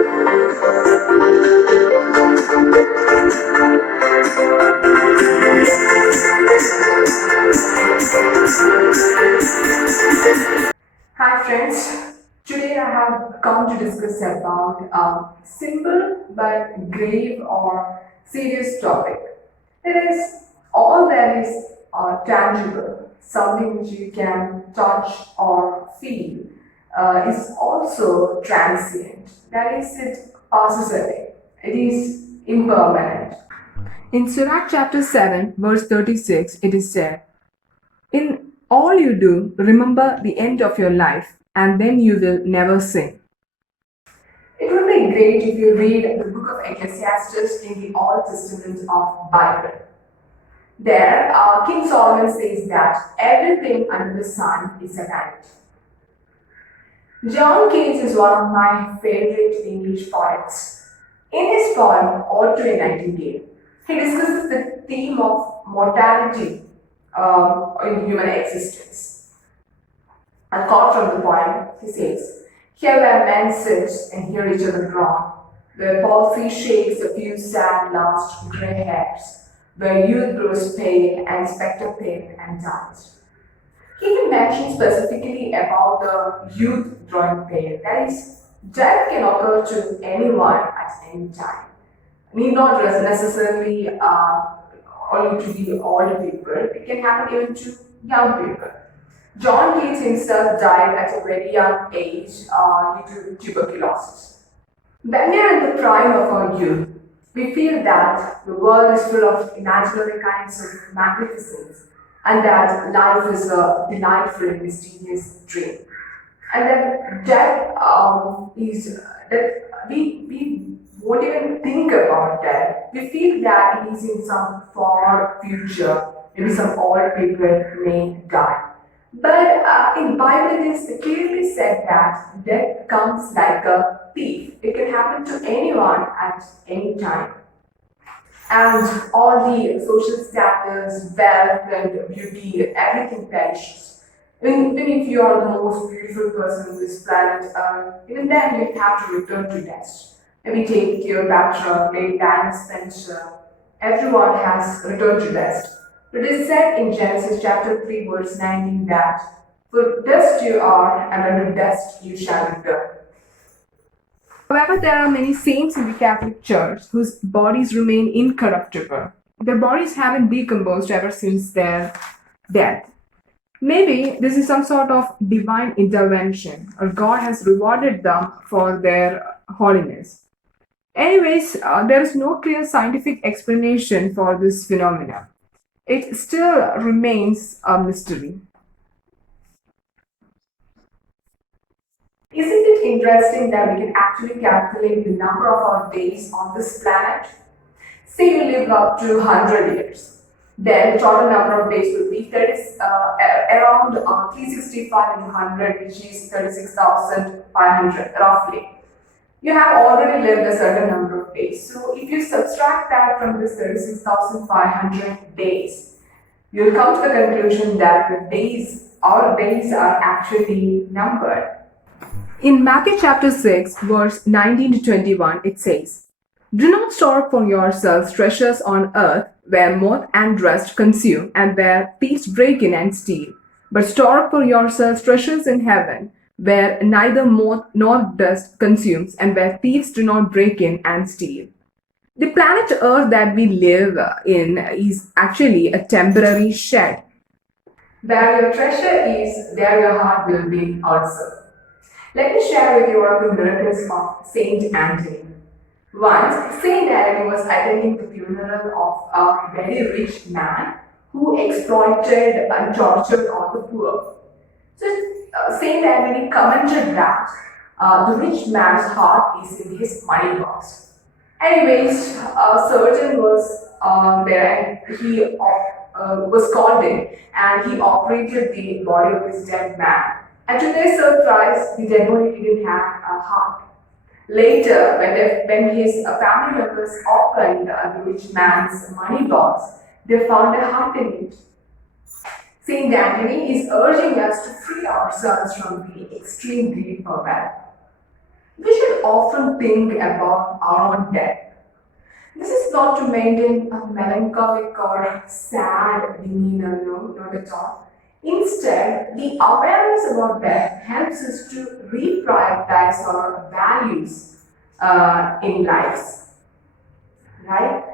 Hi friends, today I have come to discuss about a simple but grave or serious topic. It is all that is tangible, something which you can touch or feel, is also transient. That is, it passes away. It is impermanent. In Sirach chapter 7, verse 36, it is said, in all you do, remember the end of your life, and then you will never sin. It would be great if you read the book of Ecclesiastes in the Old Testament of Bible. There, King Solomon says that everything under the sun is a vanity. John Keats is one of my favorite English poets. In his poem, Ode to a Nightingale, he discusses the theme of mortality in human existence. A quote from the poem, he says, "Here where men sit and hear each other groan, where palsy shakes a few sad last grey hairs, where youth grows pale and spectre pale and dies." He can mention specifically about the youth drawing pale. That is, death can occur to anyone at any time. Need not necessarily only to the older people. It can happen even to young people. John Keats himself died at a very young age due to tuberculosis. When we are in the prime of our youth, we feel that the world is full of imaginary kinds of magnificence and that life is a delightful and mysterious dream. And that death is that we won't even think about that. We feel that it is in some far future, maybe some old people may die. But in Bible it is clearly said that death comes like a thief. It can happen to anyone at any time. And all the social status, wealth and beauty, everything perishes. Even if you are the most beautiful person on this planet, even then you have to return to dust. Maybe take Cleopatra, maybe Diana Spencer. Everyone has returned to dust. It is said in Genesis chapter 3, verse 19 that, "For dust you are, and unto dust you shall return." However, there are many saints in the Catholic Church whose bodies remain incorruptible. Their bodies haven't decomposed ever since their death. Maybe this is some sort of divine intervention, or God has rewarded them for their holiness. Anyways, there is no clear scientific explanation for this phenomenon. It still remains a mystery. Isn't it interesting that we can actually calculate the number of our days on this planet? Say you live up to 100 years. Then the total number of days will be around 365 into 100, which is 36,500 roughly. You have already lived a certain number of days. So if you subtract that from this 36,500 days, you'll come to the conclusion that our days are actually numbered. In Mathew chapter 6, verse 19 to 21, it says, "Do not store up for yourselves treasures on earth, where moth and rust consume, and where thieves break in and steal. But store up for yourselves treasures in heaven, where neither moth nor dust consumes, and where thieves do not break in and steal." The planet Earth that we live in is actually a temporary shed. Where your treasure is, there your heart will be also. Let me share with you one of the miracles of Saint Antony. Once, Saint Antony was attending the funeral of a very rich man who exploited and tortured all the poor. So, Saint Antony commented that the rich man's heart is in his money box. Anyways, a surgeon was there and he was called in and he operated the body of this dead man. And to their surprise, the dead body didn't have a heart. Later, when his family members opened the rich man's money box, they found a heart in it. Saint Antony is urging us to free ourselves from the extreme greed for wealth. We should often think about our own death. This is not to maintain a melancholic or sad demeanor, no, not at all. Instead, the awareness about death helps us to reprioritize our values in lives, right?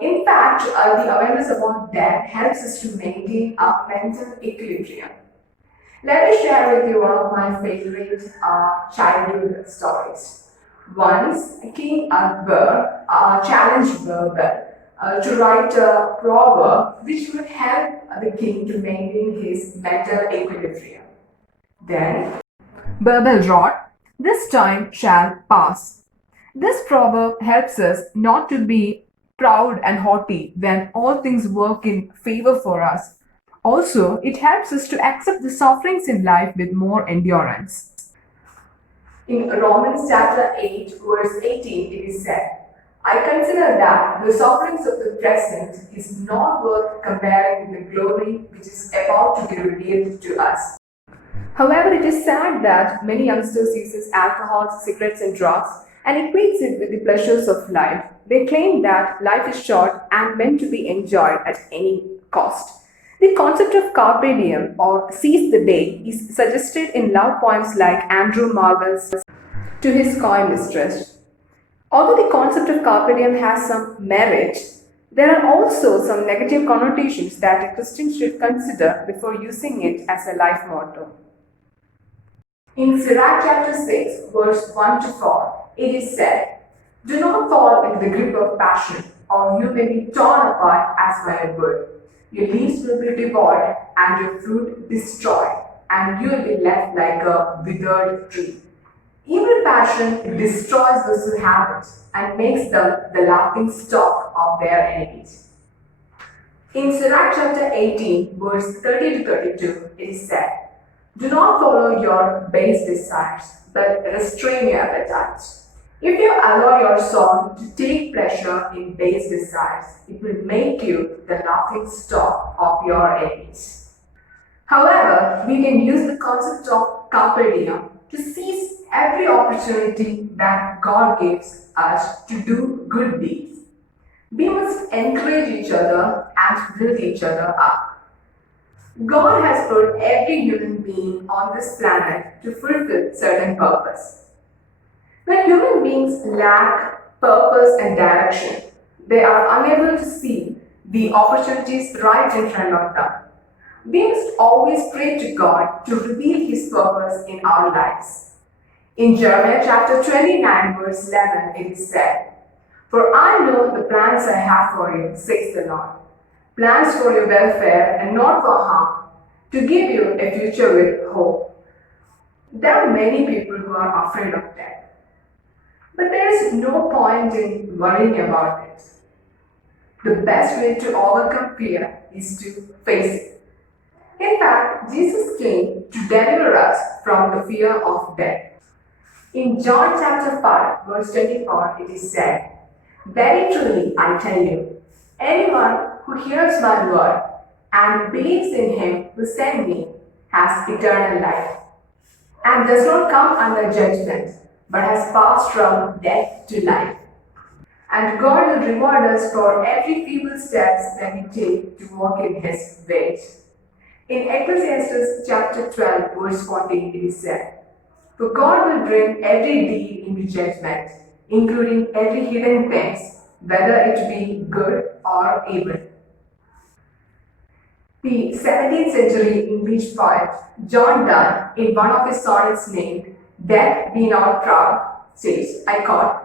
In fact, the awareness about death helps us to maintain a mental equilibrium. Let me share with you one of my favorite childhood stories. Once, King Akbar challenged Birbal to write a proverb which would help the king to maintain his mental equilibrium. Then, Birbal wrote, "This time shall pass." This proverb helps us not to be proud and haughty when all things work in favor for us. Also, it helps us to accept the sufferings in life with more endurance. In Romans chapter 8, verse 18, it is said, "I consider that the sufferings of the present is not worth comparing with the glory which is about to be revealed to us." However, it is sad that many youngsters use alcohol, cigarettes, and drugs and equates it with the pleasures of life. They claim that life is short and meant to be enjoyed at any cost. The concept of Carpediem or seize the day is suggested in love poems like Andrew Marwell's To His Coy Mistress. Although the concept of Carpediem has some merit, there are also some negative connotations that a Christian should consider before using it as a life motto. In Sirach chapter 6, verse 1 to 4, it is said, "Do not fall into the grip of passion, or you may be torn apart as by a bird. Your leaves will be devoured, and your fruit destroyed, and you will be left like a withered tree." Evil passion destroys those who have it and makes them the laughing stock of their enemies. In Sirach chapter 18, verse 30 to 32, it is said, "Do not follow your base desires, but restrain your appetites. If you allow your soul to take pleasure in base desires, it will make you the laughing stock of your enemies." However, we can use the concept of Carpediem to seize every opportunity that God gives us to do good deeds. We must encourage each other and build each other up. God has put every human being on this planet to fulfill certain purpose. When human beings lack purpose and direction, they are unable to see the opportunities right in front of them. We must always pray to God to reveal His purpose in our lives. In Jeremiah chapter 29, verse 11, it is said, "For I know the plans I have for you, says the Lord, plans for your welfare and not for harm, to give you a future with hope." There are many people who are afraid of death. But there is no point in worrying about it. The best way to overcome fear is to face it. In fact, Jesus came to deliver us from the fear of death. In John chapter 5, verse 24, it is said, "Very truly I tell you, anyone who hears my word and believes in him who sent me has eternal life, and does not come under judgment, but has passed from death to life. And God will reward us for every feeble steps that we take to walk in His ways." In Ecclesiastes chapter 12, verse 14, it is said, "For God will bring every deed into judgment, including every hidden thing, whether it be good or evil." The 17th century English poet John Donne, in one of his sonnets named "Death Be Not Proud," says, I quote,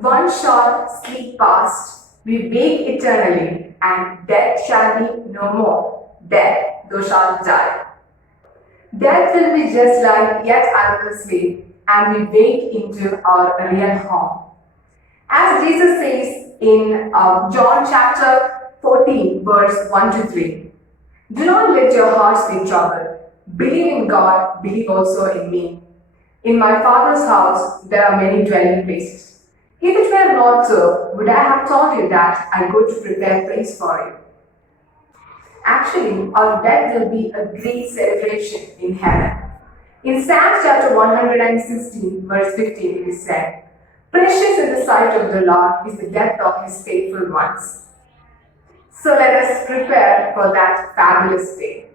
"One short sleep past, we wake eternally, and death shall be no more. Death, thou shalt die. Death will be just like yet another sleep, and we wake into our real home." As Jesus says in John chapter 14, verse 1 to 3, "Do not let your hearts be troubled. Believe in God, believe also in me. In my Father's house there are many dwelling places. If it were not so, would I have told you that I go to prepare a place for you?" Actually, our death will be a great celebration in heaven. In Psalms chapter 116, verse 15, it is said, "Precious in the sight of the Lord is the death of his faithful ones." So let us prepare for that fabulous day.